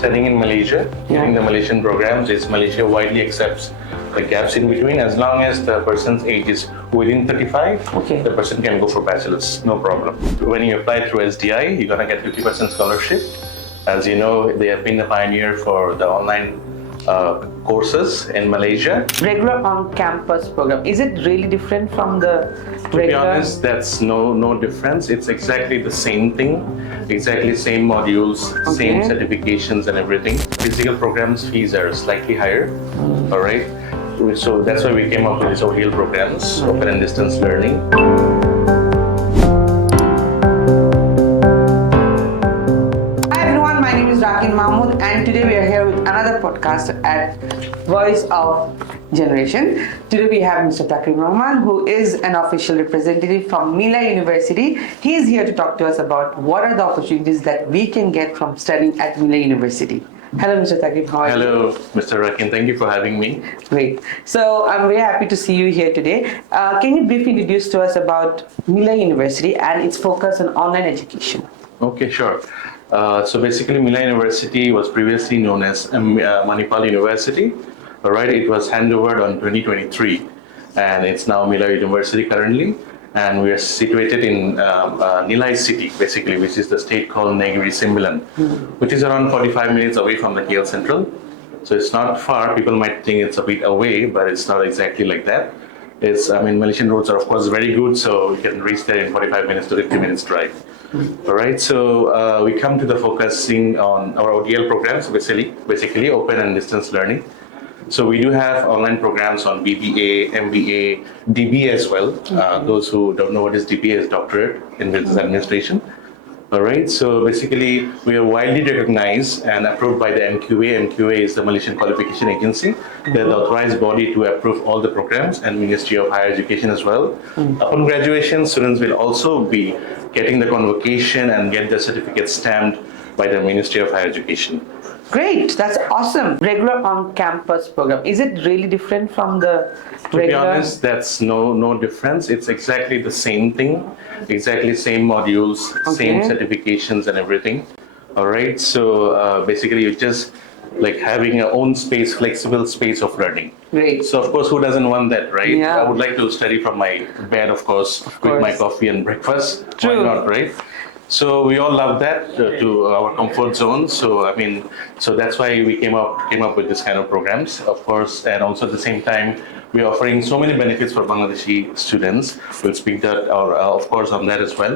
studying in Malaysia, in the Malaysian programs, is Malaysia widely accepts the gaps in between. As long as the person's age is within 35, the person can go for bachelor's, no problem. When you apply through SDI, you're gonna get 50% scholarship. As you know, they have been a pioneer for the online courses in Malaysia. Regular on-campus program, is it really different from the regular? To be honest, that's no difference. It's exactly the same thing, exactly same modules, same certifications and everything. Physical programs fees are slightly higher, all right? So that's why we came up with these ODL programs, open and distance learning. And today we are here with another podcast at Voice of Generation. Today we have Mr. Thakrim Rahman, who is an official representative from Mila University. He is here to talk to us about what are the opportunities that we can get from studying at Mila University. Hello, Mr. Thakrim. How are you? Hello, Mr. Rakin. Thank you for having me. Great. So I'm very happy to see you here today. Can you briefly introduce to us about Mila University and its focus on online education? Okay, sure. So basically, Mila University was previously known as Manipal University. All right, it was handovered on 2023, and it's now Mila University currently. And we are situated in Nilai city, basically, which is the state called Negeri Sembilan, which is around 45 minutes away from the KL Central. So it's not far. People might think it's a bit away, but it's not exactly like that. Malaysian roads are of course very good, so we can reach there in 45 minutes to 50 minutes drive. All right, so we come to the focusing on our ODL programs, basically open and distance learning. So we do have online programs on BBA, MBA, DBA as well. Those who don't know what is DBA is Doctorate in Business Administration. All right, so basically we are widely recognized and approved by the MQA. MQA is the Malaysian Qualification Agency, the authorized body to approve all the programs, and Ministry of Higher Education as well. Upon graduation, students will also be getting the convocation and get the certificate stamped by the Ministry of Higher Education. Great, that's awesome. Regular on-campus program, is it really different from the regular? To be honest, that's no difference. It's exactly the same thing, exactly same modules, same certifications and everything. All right, so basically you're just like having your own space, flexible space of learning. Great. So of course, who doesn't want that, right? Yeah. I would like to study from my bed, of course, with my coffee and breakfast. True. Why not, right? So we all love that to our comfort zone. So so that's why we came up with this kind of programs, of course, and also at the same time we're offering so many benefits for Bangladeshi students. We'll speak that, of course, on that as well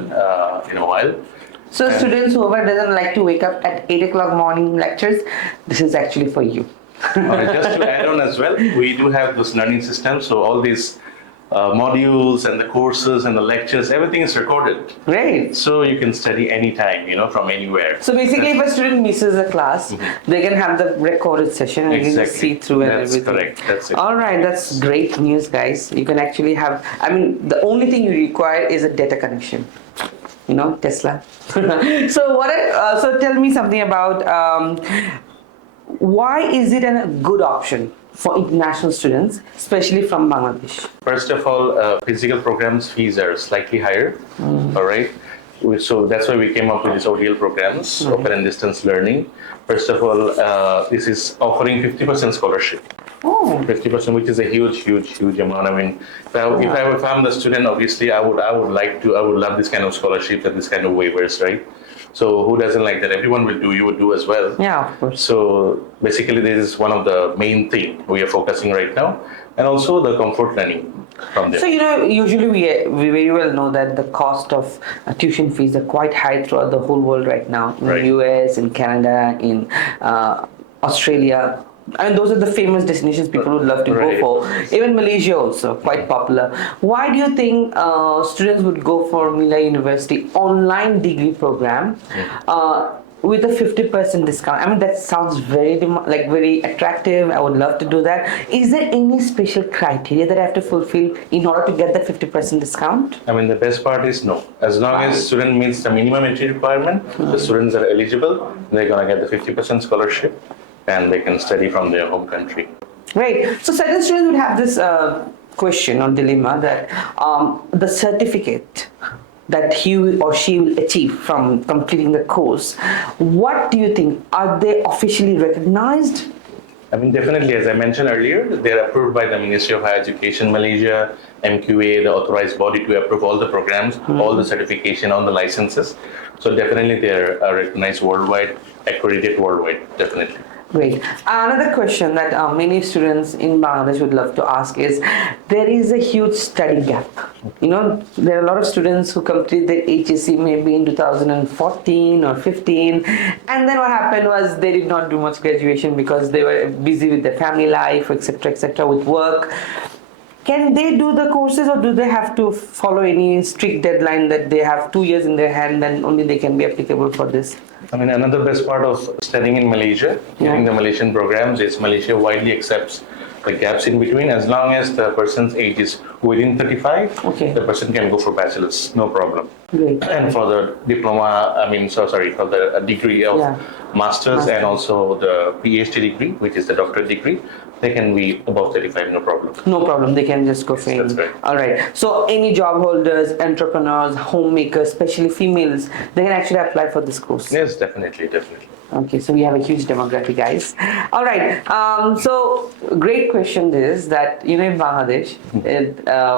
in a while. So students whoever doesn't like to wake up at 8 o'clock morning lectures, this is actually for you. Just to add on as well, we do have this learning system. So all these modules and the courses and the lectures, everything is recorded. Great. So you can study anytime, from anywhere. So basically, if a student misses a class, they can have the recorded session and you can see through and everything. That's correct. That's it. All right, that's great news, guys. You can actually have, the only thing you require is a data connection. Tesla. So tell me something about why is it a good option for international students, especially from Bangladesh? First of all, physical programs fees are slightly higher. All right. So that's why we came up with these ODL programs, open and distance learning. First of all, this is offering 50% scholarship. 50%, which is a huge amount. If I'm the student, obviously I would love this kind of scholarships and this kind of waivers, right? So who doesn't like that? Everyone will do. You would do as well. Yeah, of course. So basically, this is one of the main thing we are focusing right now, and also the comfort learning from them. So usually we very well know that the cost of tuition fees are quite high throughout the whole world right now. In the US, in Canada, in Australia. Those are the famous destinations people would love to go for. Even Malaysia also, quite popular. Why do you think students would go for Mila University online degree program with a 50% discount? That sounds very attractive. I would love to do that. Is there any special criteria that I have to fulfill in order to get that 50% discount? The best part is no. As long as student meets the minimum entry requirement, the students are eligible, they're going to get the 50% scholarship, and they can study from their home country. Right. So certain students would have this question or dilemma that the certificate that he or she will achieve from completing the course. What do you think? Are they officially recognized? I mean, definitely, as I mentioned earlier, they're approved by the Ministry of Higher Education Malaysia, MQA, the authorized body to approve all the programs, all the certification, all the licenses. So definitely they're recognized worldwide, accredited worldwide, definitely. Great. Another question that many students in Bangladesh would love to ask is, there is a huge study gap. You know, there are a lot of students who complete their HSC maybe in 2014 or 15, and then what happened was they did not do much graduation because they were busy with their family life, etc., with work. Can they do the courses, or do they have to follow any strict deadline that they have 2 years in their hand and only they can be applicable for this? I mean, another best part of studying in Malaysia, getting the Malaysian programs, is Malaysia widely accepts the gaps in between. As long as the person's age is within 35, the person can go for bachelor's, no problem. Great. And for the diploma, for the degree of master's and also the PhD degree, which is the doctorate degree, they can be above 35, no problem. No problem, they can just go for it. That's right. All right. So any job holders, entrepreneurs, homemakers, especially females, they can actually apply for this course. Yes, definitely. Okay, so we have a huge demographic, guys. All right. So great question is that, you know, in Bangladesh,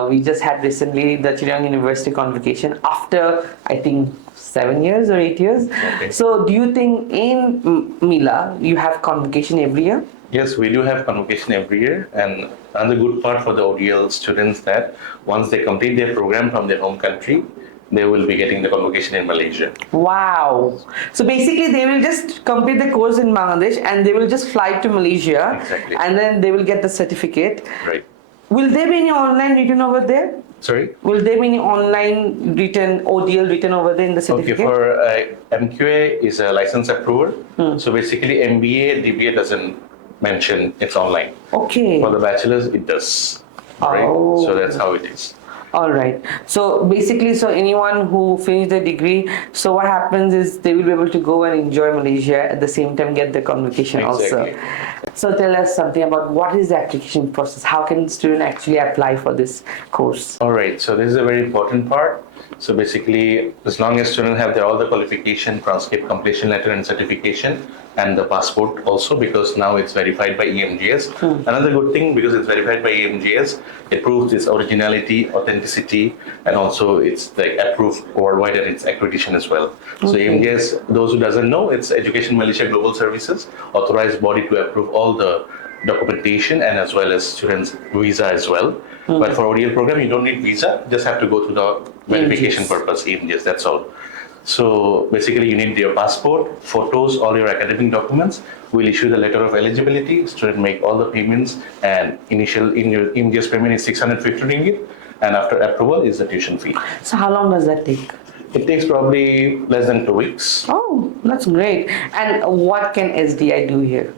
we just had recently the Student University convocation after, I think, 7 years or 8 years. Okay. So do you think in Mila, you have convocation every year? Yes, we do have convocation every year, and another good part for the ODL students that once they complete their program from their home country, they will be getting the convocation in Malaysia. Wow. So basically they will just complete the course in Bangladesh and they will just fly to Malaysia. Exactly. And then they will get the certificate. Right. Will there be any online written over there? Sorry? Will there be any online written, ODL written over there in the certificate? Okay, for MQA is a license approval. So basically MBA, DBA doesn't mention it's online. Okay. For the bachelor's, it does. Right? Oh. So that's how it is. All right. So basically, so anyone who finished their degree, so what happens is they will be able to go and enjoy Malaysia at the same time get the convocation Exactly. also. So tell us something about what is the application process? How can student actually apply for this course? All right. So this is a very important part. So basically, as long as students have all the qualification, transcript, completion letter, and certification, and the passport also, because now it's verified by EMGS. Another good thing, because it's verified by EMGS, it proves its originality, authenticity, and also it's like approved worldwide and its accreditation as well. So EMGS, those who doesn't know, it's Education Malaysia Global Services, authorized body to approve all the documentation and as well as students' visa as well. But for ODL program, you don't need visa, just have to go through the verification purpose, EMGS, that's all. So basically you need your passport, photos, all your academic documents. We'll issue the letter of eligibility, student make all the payments, and initial in your EMGS payment is 650 ringgit, and after approval is the tuition fee. So how long does that take? It takes probably less than 2 weeks. Oh, that's great. And what can SDI do here?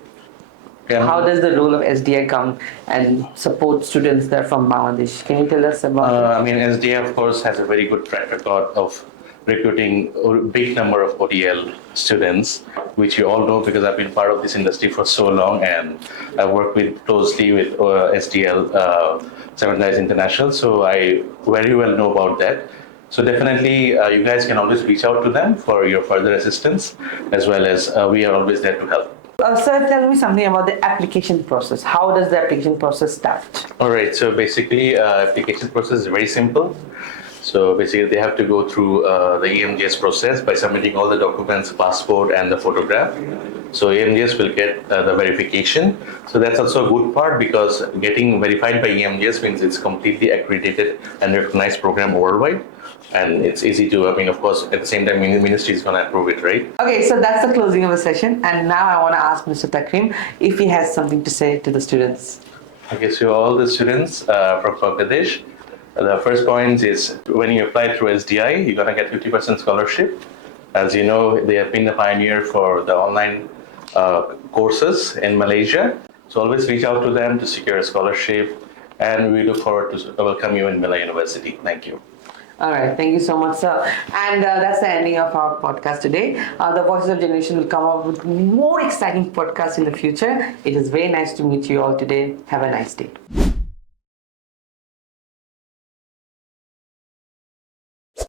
How does the role of SDI come and support students that are from Bangladesh? Can you tell us about it? I mean, SDI of course has a very good track record of recruiting a big number of ODL students, which you all know because I've been part of this industry for so long, and I work closely with SDL, Seven Guys International, so I very well know about that. So definitely, you guys can always reach out to them for your further assistance, as well as we are always there to help. Sir, tell me something about the application process. How does the application process start? All right, so basically, application process is very simple. So basically, they have to go through the EMGS process by submitting all the documents, passport, and the photograph. So EMGS will get the verification. So that's also a good part because getting verified by EMGS means it's completely accredited and recognized program worldwide. And it's easy to, I mean, of course, at the same time, ministry is going to approve it, right? Okay, so that's the closing of the session. And now I want to ask Mr. Thakrim if he has something to say to the students. Okay, so all the students from Bangladesh, the first point is when you apply through SDI, you're going to get 50% scholarship. As you know, they have been the pioneer for the online courses in Malaysia. So always reach out to them to secure a scholarship. And we look forward to welcome you in Mila University. Thank you. All right, thank you so much, sir. And that's the ending of our podcast today. The Voices of Generation will come up with more exciting podcasts in the future. It is very nice to meet you all today. Have a nice day.